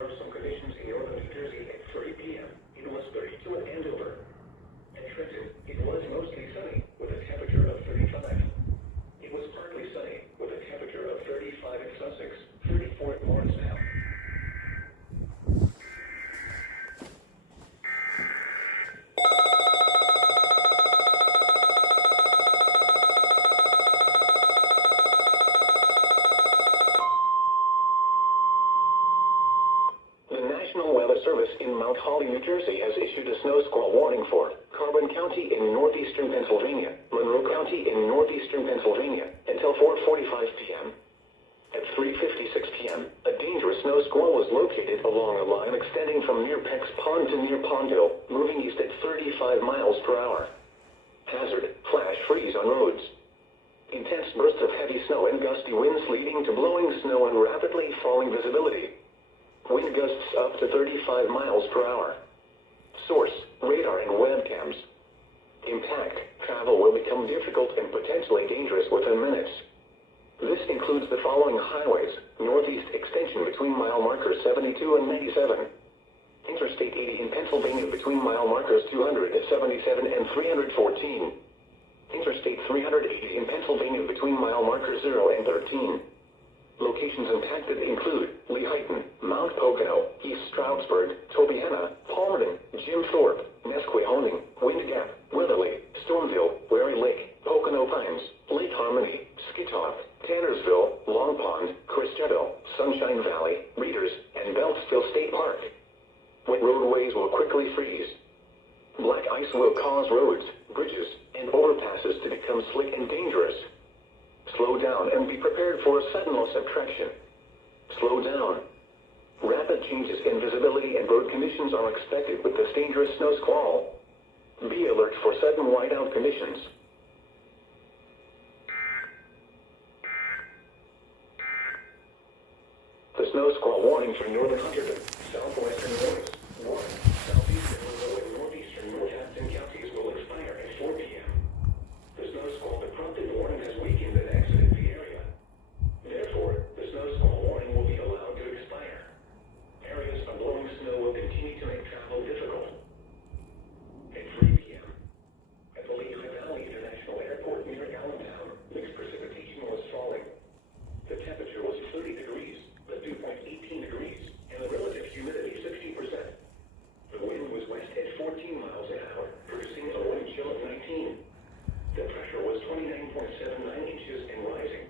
There are some conditions in northern New Jersey at 3 p.m. It was 32 at Andover. At Trenton, it was mostly sunny with a temperature of 35. It was partly sunny with a temperature of 35 at Sussex, 34 at Morristown. National Weather Service in Mount Holly, New Jersey has issued a snow squall warning for Carbon County in northeastern Pennsylvania, Monroe County in northeastern Pennsylvania until 4:45 p.m. At 3:56 p.m., a dangerous snow squall was located along a line extending from near Peck's Pond to near Pondville, moving east at 35 miles per hour. Hazard: flash freeze on roads. Intense bursts of heavy snow and gusty winds leading to blowing snow and rapidly falling visibility. Wind gusts up to 35 miles per hour. Source: radar and webcams. Impact: travel will become difficult and potentially dangerous within minutes. This includes the following highways: northeast extension between mile markers 72 and 97. Interstate 80 in Pennsylvania between mile markers 277 and 314. Interstate 380 in Pennsylvania between mile markers 0 and 13. Locations impacted include Lehighton, Mount Pocono, East Stroudsburg, Tobyhanna, Palmerton, Jim Thorpe, Nesquehoning, Wind Gap, Weatherly, Stormville, Wary Lake, Pocono Pines, Lake Harmony, Skitoff, Tannersville, Long Pond, Cristiano, Sunshine Valley, Readers, and Beltsville State Park. Wet roadways will quickly freeze. Black ice will cause roads, bridges, and overpasses to become slick and dangerous. Slow down and be prepared for a sudden loss of traction. Slow down. Rapid changes in visibility and road conditions are expected with this dangerous snow squall. Be alert for sudden whiteout conditions. The snow squall warning for northern Hunterton, southwestern Lawrence, Warren, southeastern Monroe, and northeastern Northampton counties will expire at 4 p.m. The snow squall that prompted the warning has weakened and exited the area. Therefore, the snow squall warning will be allowed to expire. Areas of blowing snow will continue to make travel difficult. At 3 p.m., at the Lehigh Valley International Airport near Allentown, mixed precipitation was falling. The temperature was 30 degrees, the dew point 18 degrees, and the relative humidity 60%. The wind was west at 14 miles an hour, producing a wind chill of 19. The pressure was 29.79 inches and rising.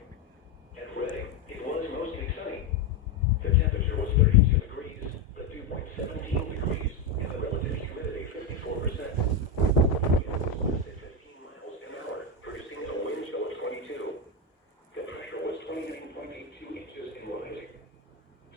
At Reading, it was mostly sunny. The temperature was 32 degrees, the dew point 17.